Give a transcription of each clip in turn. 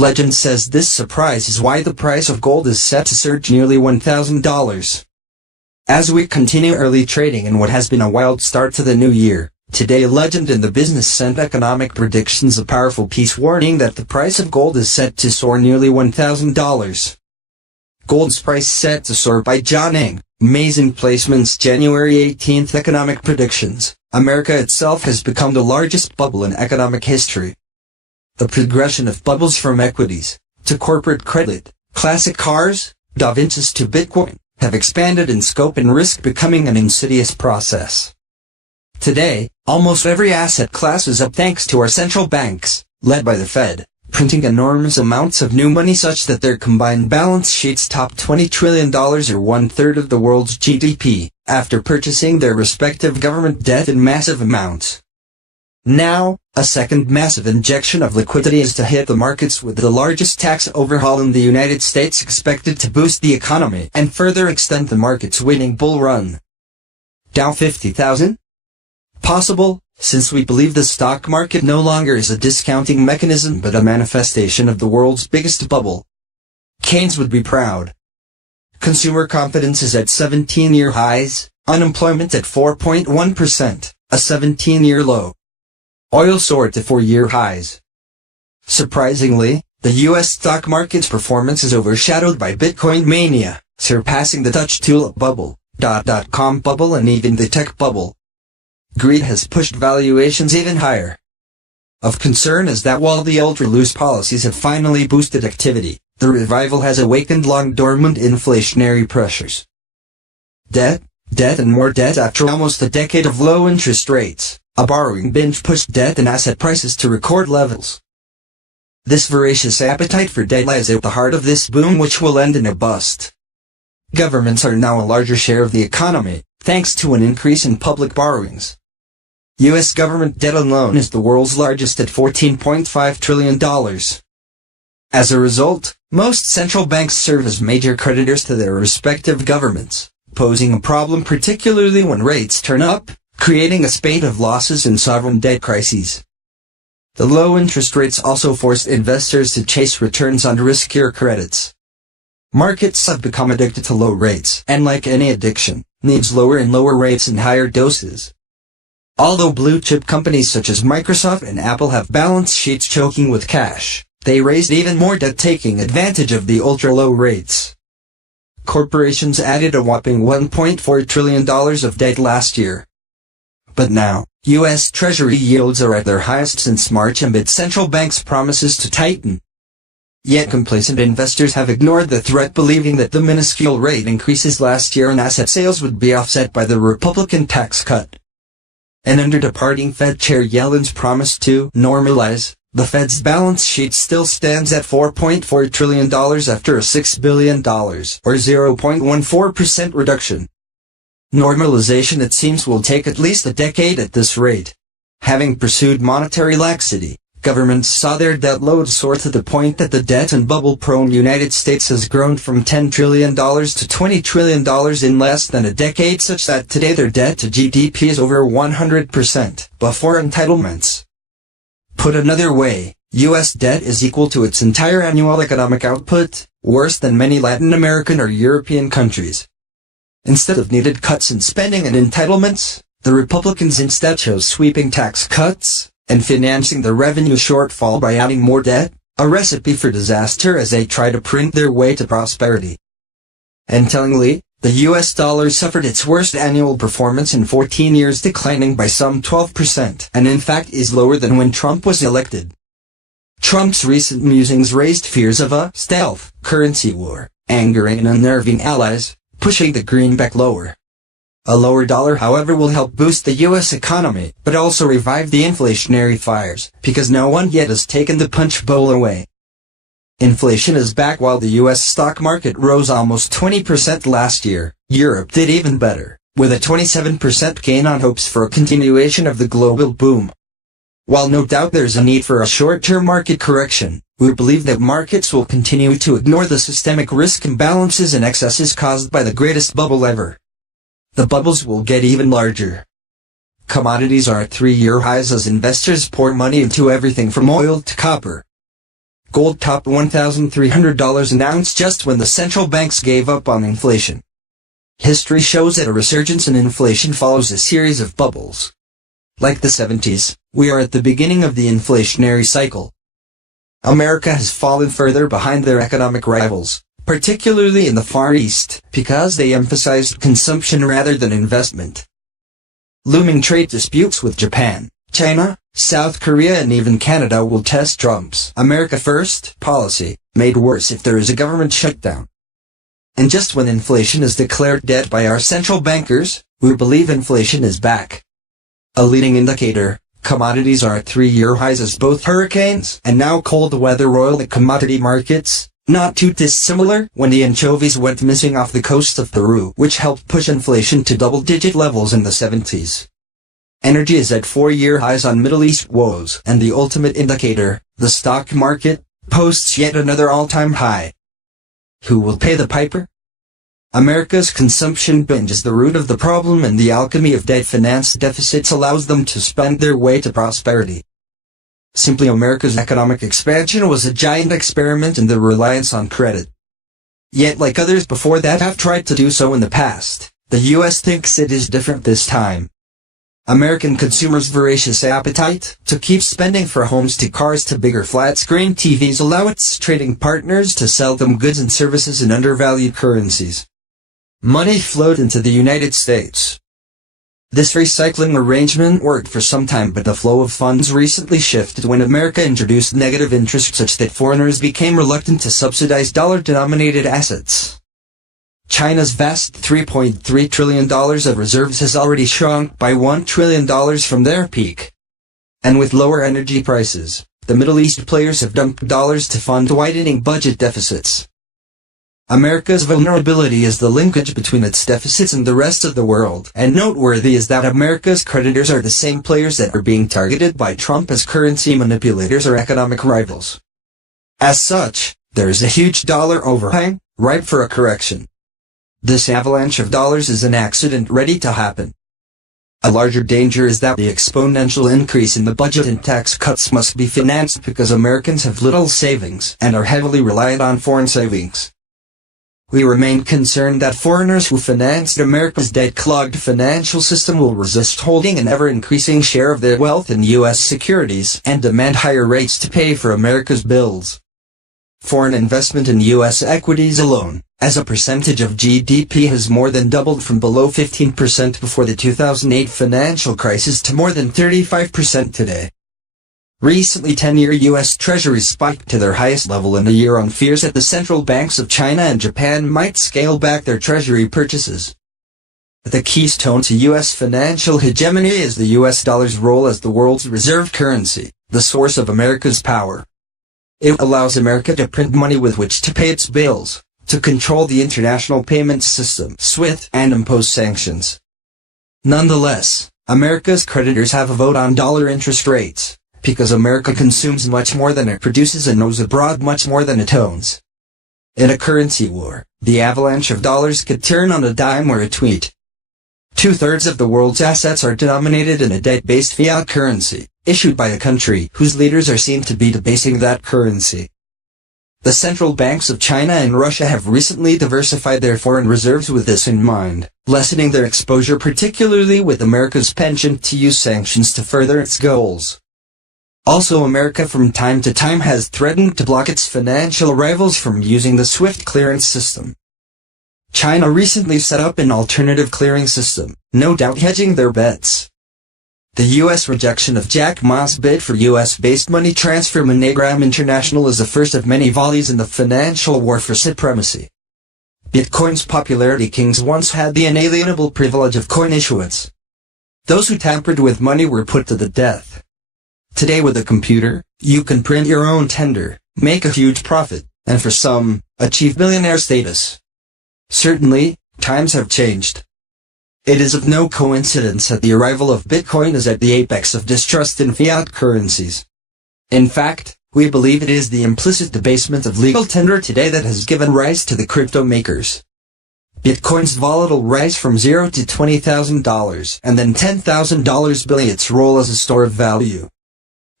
Legend says this surprise is why the price of gold is set to surge nearly $1,000. As we continue early trading in what has been a wild start to the new year, today Legend in the Business sent economic predictions a powerful piece warning that the price of gold is set to soar nearly $1,000. Gold's price set to soar by John Ng. Amazing Placements January 18th Economic Predictions. America itself has become the largest bubble in economic history. The progression of bubbles from equities, to corporate credit, classic cars, Da Vinci's to Bitcoin, have expanded in scope and risk, becoming an insidious process. Today, almost every asset class is up thanks to our central banks, led by the Fed, printing enormous amounts of new money such that their combined balance sheets top $20 trillion or one-third of the world's GDP, after purchasing their respective government debt in massive amounts. Now, a second massive injection of liquidity is to hit the markets, with the largest tax overhaul in the United States expected to boost the economy and further extend the market's winning bull run. Dow 50,000? Possible, since we believe the stock market no longer is a discounting mechanism but a manifestation of the world's biggest bubble. Keynes would be proud. Consumer confidence is at 17-year highs, unemployment at 4.1%, a 17-year low. Oil soared to 4-year highs. Surprisingly, the U.S. stock market's performance is overshadowed by Bitcoin mania, surpassing the Dutch tulip bubble, .com bubble, and even the tech bubble. Greed has pushed valuations even higher. Of concern is that while the ultra-loose policies have finally boosted activity, the revival has awakened long-dormant inflationary pressures. Debt, and more debt. After almost a decade of low interest rates, a borrowing binge pushed debt and asset prices to record levels. This voracious appetite for debt lies at the heart of this boom, which will end in a bust. Governments are now a larger share of the economy, thanks to an increase in public borrowings. U.S. government debt alone is the world's largest at $14.5 trillion. As a result, most central banks serve as major creditors to their respective governments, posing a problem particularly when rates turn up, creating a spate of losses and sovereign debt crises. The low interest rates also forced investors to chase returns on riskier credits. Markets have become addicted to low rates, and like any addiction, needs lower and lower rates and higher doses. Although blue-chip companies such as Microsoft and Apple have balance sheets choking with cash, they raised even more debt, taking advantage of the ultra-low rates. Corporations added a whopping $1.4 trillion of debt last year. But now, U.S. Treasury yields are at their highest since March amid central banks' promises to tighten. Yet complacent investors have ignored the threat, believing that the minuscule rate increases last year in asset sales would be offset by the Republican tax cut. And under departing Fed Chair Yellen's promise to normalize, the Fed's balance sheet still stands at $4.4 trillion after a $6 billion, or 0.14% reduction. Normalization, it seems, will take at least a decade at this rate. Having pursued monetary laxity, governments saw their debt load soar to the point that the debt and bubble-prone United States has grown from $10 trillion to $20 trillion in less than a decade, such that today their debt to GDP is over 100%, before entitlements. Put another way, U.S. debt is equal to its entire annual economic output, worse than many Latin American or European countries. Instead of needed cuts in spending and entitlements, the Republicans instead chose sweeping tax cuts and financing the revenue shortfall by adding more debt, a recipe for disaster as they try to print their way to prosperity. And tellingly, the U.S. dollar suffered its worst annual performance in 14 years, declining by some 12%, and in fact is lower than when Trump was elected. Trump's recent musings raised fears of a stealth currency war, angering and unnerving allies, pushing the greenback lower. A lower dollar, however, will help boost the U.S. economy, but also revive the inflationary fires, because no one yet has taken the punch bowl away. Inflation is back. While the U.S. stock market rose almost 20% last year, Europe did even better, with a 27% gain on hopes for a continuation of the global boom. While no doubt there's a need for a short-term market correction, we believe that markets will continue to ignore the systemic risk imbalances and excesses caused by the greatest bubble ever. The bubbles will get even larger. Commodities are at 3-year highs as investors pour money into everything from oil to copper. gold topped $1,300 an ounce just when the central banks gave up on inflation. History shows that a resurgence in inflation follows a series of bubbles. Like the 70s, we are at the beginning of the inflationary cycle. America has fallen further behind their economic rivals, particularly in the Far East, because they emphasized consumption rather than investment. Looming trade disputes with Japan, China, South Korea and even Canada will test Trump's America First policy, made worse if there is a government shutdown. And just when inflation is declared dead by our central bankers, we believe inflation is back. A leading indicator, commodities are at 3-year highs as both hurricanes and now cold weather roil the commodity markets, not too dissimilar when the anchovies went missing off the coast of Peru, which helped push inflation to double-digit levels in the 70s. Energy is at 4-year highs on Middle East woes, and the ultimate indicator, the stock market, posts yet another all-time high. Who will pay the piper? America's consumption binge is the root of the problem, and the alchemy of debt finance deficits allows them to spend their way to prosperity. Simply, America's economic expansion was a giant experiment in the reliance on credit. Yet, like others before that have tried to do so in the past, the U.S. thinks it is different this time. American consumers' voracious appetite to keep spending for homes to cars to bigger flat-screen TVs allow its trading partners to sell them goods and services in undervalued currencies. Money flowed into the United States. This recycling arrangement worked for some time, but the flow of funds recently shifted when America introduced negative interest such that foreigners became reluctant to subsidize dollar-denominated assets. China's vast $3.3 trillion of reserves has already shrunk by $1 trillion from their peak. And with lower energy prices, the Middle East players have dumped dollars to fund widening budget deficits. America's vulnerability is the linkage between its deficits and the rest of the world, and noteworthy is that America's creditors are the same players that are being targeted by Trump as currency manipulators or economic rivals. As such, there is a huge dollar overhang, ripe for a correction. This avalanche of dollars is an accident ready to happen. A larger danger is that the exponential increase in the budget and tax cuts must be financed because Americans have little savings and are heavily reliant on foreign savings. We remain concerned that foreigners who financed America's debt-clogged financial system will resist holding an ever-increasing share of their wealth in U.S. securities and demand higher rates to pay for America's bills. Foreign investment in U.S. equities alone, as a percentage of GDP, has more than doubled from below 15% before the 2008 financial crisis to more than 35% today. Recently, 10-year U.S. Treasuries spiked to their highest level in a year on fears that the central banks of China and Japan might scale back their treasury purchases. The keystone to U.S. financial hegemony is the U.S. dollar's role as the world's reserve currency, the source of America's power. It allows America to print money with which to pay its bills, to control the international payments system, SWIFT, and impose sanctions. Nonetheless, America's creditors have a vote on dollar interest rates, because America consumes much more than it produces and owes abroad much more than it owns. In a currency war, the avalanche of dollars could turn on a dime or a tweet. 2/3 of the world's assets are denominated in a debt-based fiat currency, issued by a country whose leaders are seen to be debasing that currency. The central banks of China and Russia have recently diversified their foreign reserves with this in mind, lessening their exposure, particularly with America's penchant to use sanctions to further its goals. Also, America from time to time has threatened to block its financial rivals from using the SWIFT clearance system. China recently set up an alternative clearing system, no doubt hedging their bets. The U.S. rejection of Jack Ma's bid for U.S.-based money transfer MoneyGram International is the first of many volleys in the financial war for supremacy. Bitcoin's popularity kings once had the inalienable privilege of coin issuance. Those who tampered with money were put to the death. Today, with a computer, you can print your own tender, make a huge profit, and for some, achieve millionaire status. Certainly, times have changed. It is of no coincidence that the arrival of Bitcoin is at the apex of distrust in fiat currencies. In fact, we believe it is the implicit debasement of legal tender today that has given rise to the crypto makers. Bitcoin's volatile rise from $0 to $20,000 and then $10,000 billion its role as a store of value.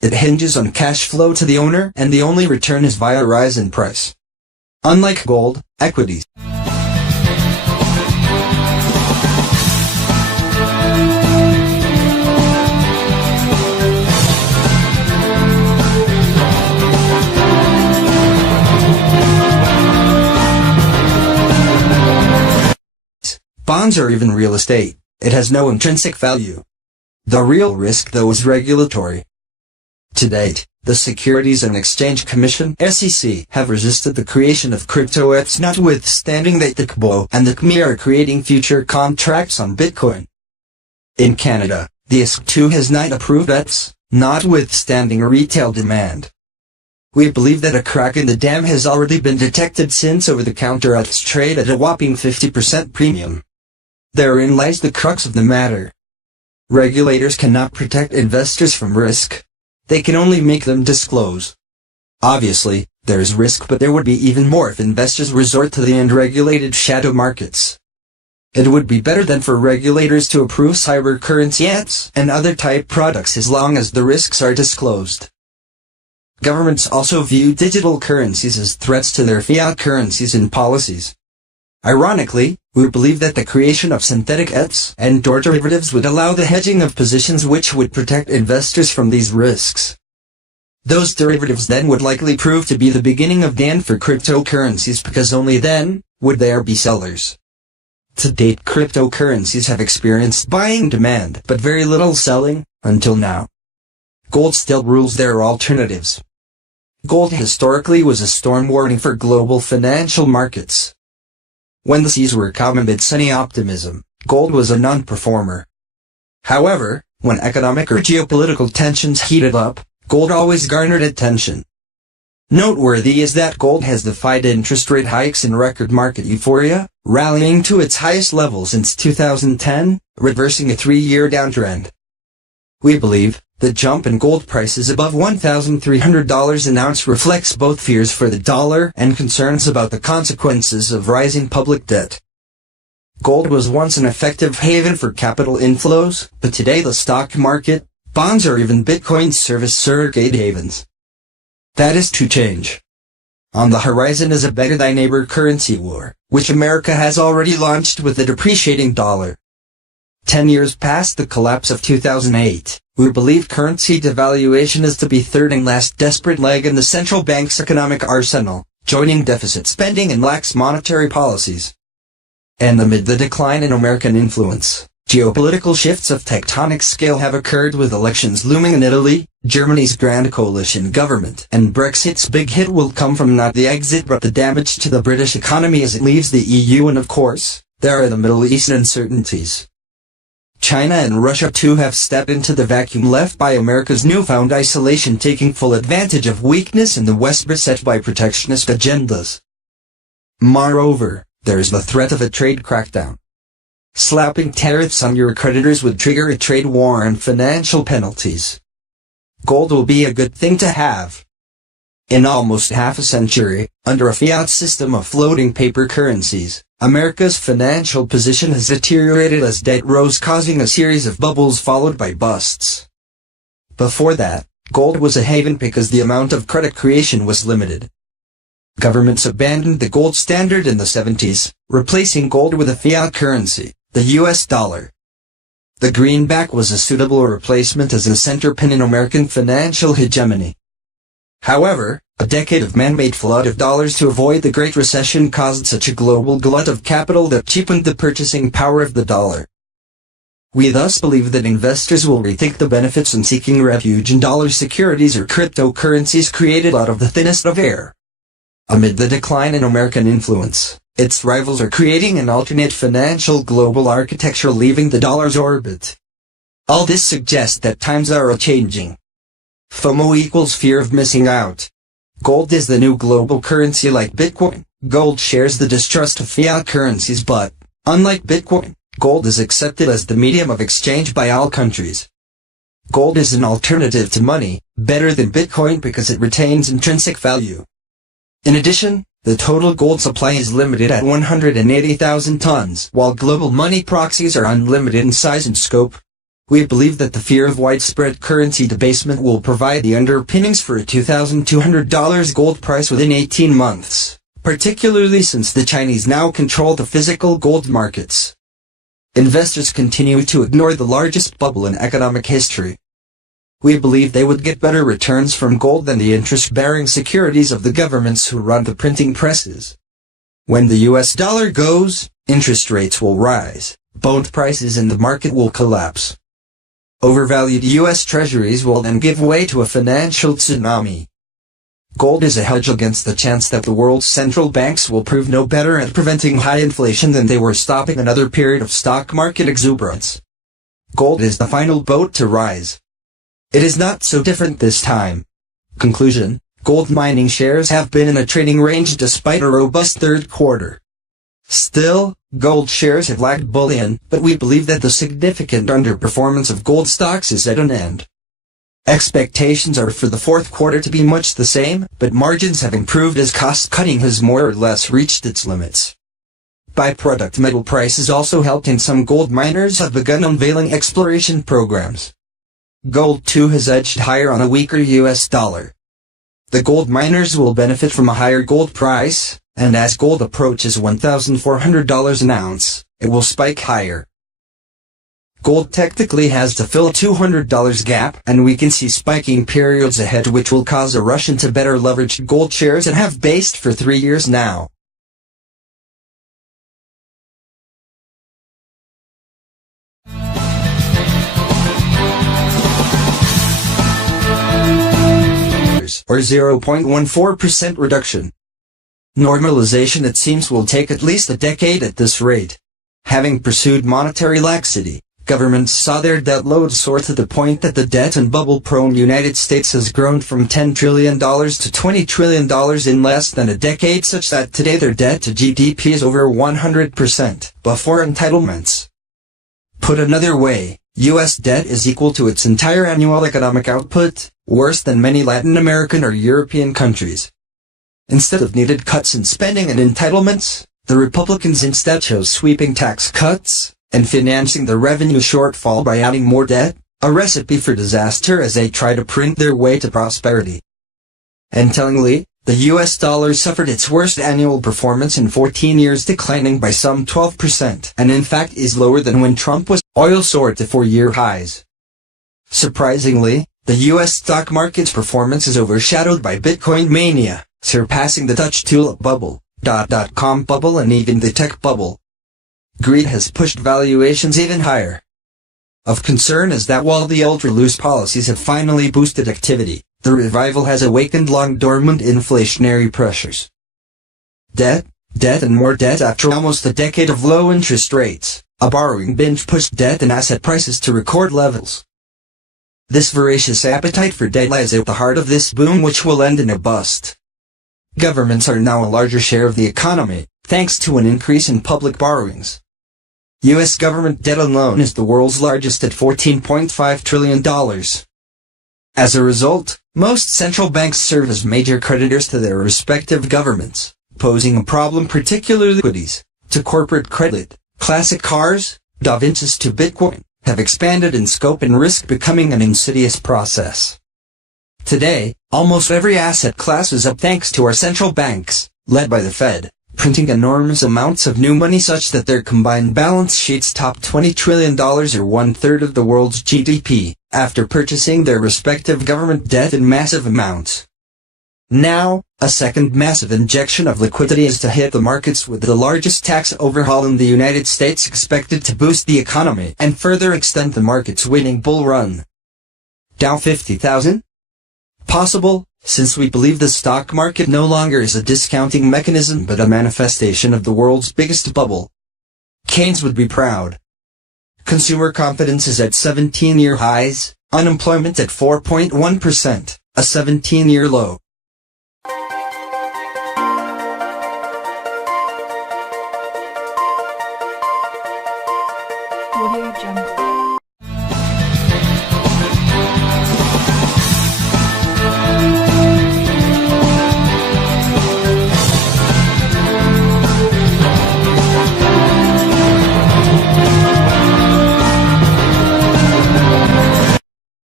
It hinges on cash flow to the owner, and the only return is via a rise in price. Unlike gold, equities. Bonds or even real estate, it has no intrinsic value. The real risk, though, is regulatory. To date, the Securities and Exchange Commission (SEC) have resisted the creation of crypto ETFs, notwithstanding that the CBOE and the CME are creating future contracts on Bitcoin. In Canada, the SEC has not approved ETFs, notwithstanding retail demand. We believe that a crack in the dam has already been detected, since over-the-counter ETFs trade at a whopping 50% premium. Therein lies the crux of the matter. Regulators cannot protect investors from risk. They can only make them disclose. Obviously, there is risk, but there would be even more if investors resort to the unregulated shadow markets. It would be better than for regulators to approve cybercurrency ETFs and other type products as long as the risks are disclosed. Governments also view digital currencies as threats to their fiat currencies and policies. Ironically, we believe that the creation of synthetic ETFs and derivatives would allow the hedging of positions, which would protect investors from these risks. Those derivatives then would likely prove to be the beginning of the end for cryptocurrencies, because only then would there be sellers. To date, cryptocurrencies have experienced buying demand, but very little selling, until now. Gold still rules their alternatives. Gold historically was a storm warning for global financial markets. When the seas were calm amid sunny optimism, gold was a non-performer. However, when economic or geopolitical tensions heated up, gold always garnered attention. Noteworthy is that gold has defied interest rate hikes and record market euphoria, rallying to its highest level since 2010, reversing a 3-year downtrend. We believe the jump in gold prices above $1,300 an ounce reflects both fears for the dollar and concerns about the consequences of rising public debt. Gold was once an effective haven for capital inflows, but today the stock market, bonds, or even Bitcoin serve as surrogate havens. That is to change. On the horizon is a better-thy-neighbor currency war, which America has already launched with a depreciating dollar. 10 years past the collapse of 2008, we believe currency devaluation is to be third and last desperate leg in the central bank's economic arsenal, joining deficit spending and lax monetary policies. And amid the decline in American influence, geopolitical shifts of tectonic scale have occurred, with elections looming in Italy, Germany's grand coalition government, and Brexit's big hit will come from not the exit but the damage to the British economy as it leaves the EU, and of course, there are the Middle East uncertainties. China and Russia too have stepped into the vacuum left by America's newfound isolation, taking full advantage of weakness in the West beset by protectionist agendas. Moreover, there is the threat of a trade crackdown. Slapping tariffs on your creditors would trigger a trade war and financial penalties. Gold will be a good thing to have. In almost half a century, under a fiat system of floating paper currencies, America's financial position has deteriorated as debt rose, causing a series of bubbles followed by busts. Before that, gold was a haven because the amount of credit creation was limited. Governments abandoned the gold standard in the 70s, replacing gold with a fiat currency, the US dollar. The greenback was a suitable replacement as a centerpin in American financial hegemony. However, a decade of man-made flood of dollars to avoid the Great Recession caused such a global glut of capital that cheapened the purchasing power of the dollar. We thus believe that investors will rethink the benefits in seeking refuge in dollar securities or cryptocurrencies created out of the thinnest of air. Amid the decline in American influence, its rivals are creating an alternate financial global architecture, leaving the dollar's orbit. All this suggests that times are a-changing. FOMO equals fear of missing out. Gold is the new global currency like Bitcoin. Gold shares the distrust of fiat currencies, but, unlike Bitcoin, gold is accepted as the medium of exchange by all countries. Gold is an alternative to money, better than Bitcoin because it retains intrinsic value. In addition, the total gold supply is limited at 180,000 tons, while global money proxies are unlimited in size and scope. We believe that the fear of widespread currency debasement will provide the underpinnings for a $2,200 gold price within 18 months, particularly since the Chinese now control the physical gold markets. Investors continue to ignore the largest bubble in economic history. We believe they would get better returns from gold than the interest-bearing securities of the governments who run the printing presses. When the US dollar goes, interest rates will rise, bond prices in the market will collapse. Overvalued US treasuries will then give way to a financial tsunami. Gold is a hedge against the chance that the world's central banks will prove no better at preventing high inflation than they were stopping another period of stock market exuberance. Gold is the final boat to rise. It is not so different this time. Conclusion: gold mining shares have been in a trading range despite a robust third quarter. Still, gold shares have lagged bullion, but we believe that the significant underperformance of gold stocks is at an end. Expectations are for the fourth quarter to be much the same, but margins have improved as cost-cutting has more or less reached its limits. Byproduct metal prices also helped, and some gold miners have begun unveiling exploration programs. Gold too has edged higher on a weaker US dollar. The gold miners will benefit from a higher gold price, and as gold approaches $1,400 an ounce, it will spike higher. Gold technically has to fill a $200 gap, and we can see spiking periods ahead which will cause a rush into better leveraged gold shares that have based for 3 years now. Or 0.14% reduction. Normalization, it seems, will take at least a decade at this rate. Having pursued monetary laxity, governments saw their debt load soar to the point that the debt and bubble-prone United States has grown from $10 trillion to $20 trillion in less than a decade, such that today their debt to GDP is over 100%, before entitlements. Put another way, U.S. debt is equal to its entire annual economic output, worse than many Latin American or European countries. Instead of needed cuts in spending and entitlements, the Republicans instead chose sweeping tax cuts and financing the revenue shortfall by adding more debt, a recipe for disaster as they try to print their way to prosperity. And tellingly, the US dollar suffered its worst annual performance in 14 years, declining by some 12%, and in fact is lower than when Trump was. Oil soared to 4-year highs. Surprisingly, the US stock market's performance is overshadowed by Bitcoin mania, surpassing the Dutch tulip bubble, .com bubble, and even the tech bubble. Greed has pushed valuations even higher. Of concern is that while the ultra-loose policies have finally boosted activity, the revival has awakened long-dormant inflationary pressures. Debt, and more debt. After almost a decade of low interest rates, a borrowing binge pushed debt and asset prices to record levels. This voracious appetite for debt lies at the heart of this boom, which will end in a bust. Governments are now a larger share of the economy, thanks to an increase in public borrowings. U.S. government debt alone is the world's largest at $14.5 trillion. As a result, most central banks serve as major creditors to their respective governments, posing a problem particularly equities, to corporate credit. Classic cars, Da Vinci's to Bitcoin, have expanded in scope and risk, becoming an insidious process. Today, almost every asset class is up thanks to our central banks, led by the Fed, printing enormous amounts of new money such that their combined balance sheets top $20 trillion, or 1/3 of the world's GDP, after purchasing their respective government debt in massive amounts. Now, a second massive injection of liquidity is to hit the markets, with the largest tax overhaul in the United States expected to boost the economy and further extend the market's winning bull run. Dow 50,000? Possible, since we believe the stock market no longer is a discounting mechanism but a manifestation of the world's biggest bubble. Keynes would be proud. Consumer confidence is at 17-year highs, unemployment at 4.1%, a 17-year low. Audio Jungle.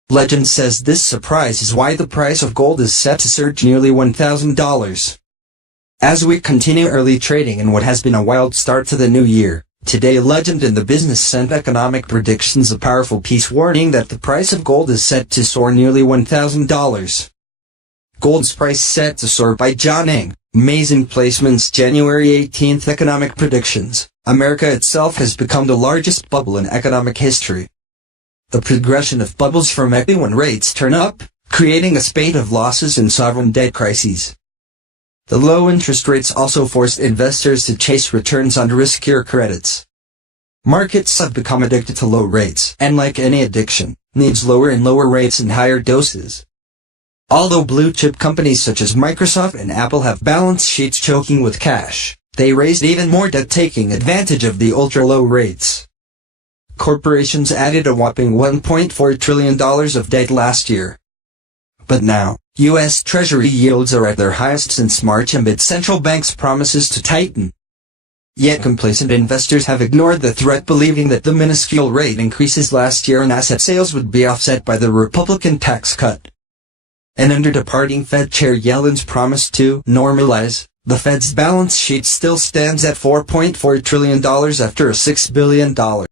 Legend says this surprise is why the price of gold is set to surge nearly $1,000. As we continue early trading in what has been a wild start to the new year, today Legend in the Business sent economic predictions a powerful piece warning that the price of gold is set to soar nearly $1,000. Gold's price set to soar by John Ng, Amazing Placements January 18th Economic Predictions. America itself has become the largest bubble in economic history. The progression of bubbles from equity when rates turn up, creating a spate of losses and sovereign debt crises. The low interest rates also forced investors to chase returns on riskier credits. Markets have become addicted to low rates, and like any addiction, needs lower and lower rates in higher doses. Although blue-chip companies such as Microsoft and Apple have balance sheets choking with cash, they raised even more debt taking advantage of the ultra-low rates. Corporations added a whopping $1.4 trillion of debt last year. But now, U.S. Treasury yields are at their highest since March amid central banks' promises to tighten. Yet complacent investors have ignored the threat, believing that the minuscule rate increases last year in asset sales would be offset by the Republican tax cut. And under departing Fed Chair Yellen's promise to normalize, the Fed's balance sheet still stands at $4.4 trillion after a $6 billion